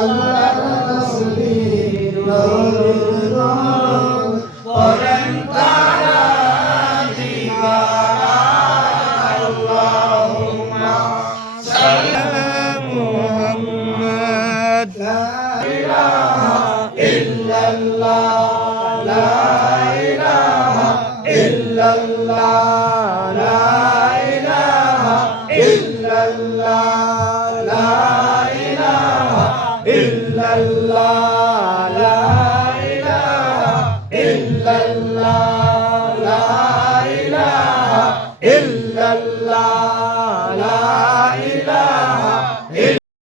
আল্লাহ তাসবিহ দরুদ পড়েন তারা দিবারা আল্লাহুম্মা সাল্লি মুহাম্মদ লা ইলাহা ইল্লাল্লাহ লা ইলাহা ইল্লাল্লাহ লা ইলাহা ইল্লাল্লাহ লা ইলাহা ইল্লাল্লাহ লা ইলাহা ইল্লাল্লাহ লা ইলাহা ইল্লাল্লাহ লা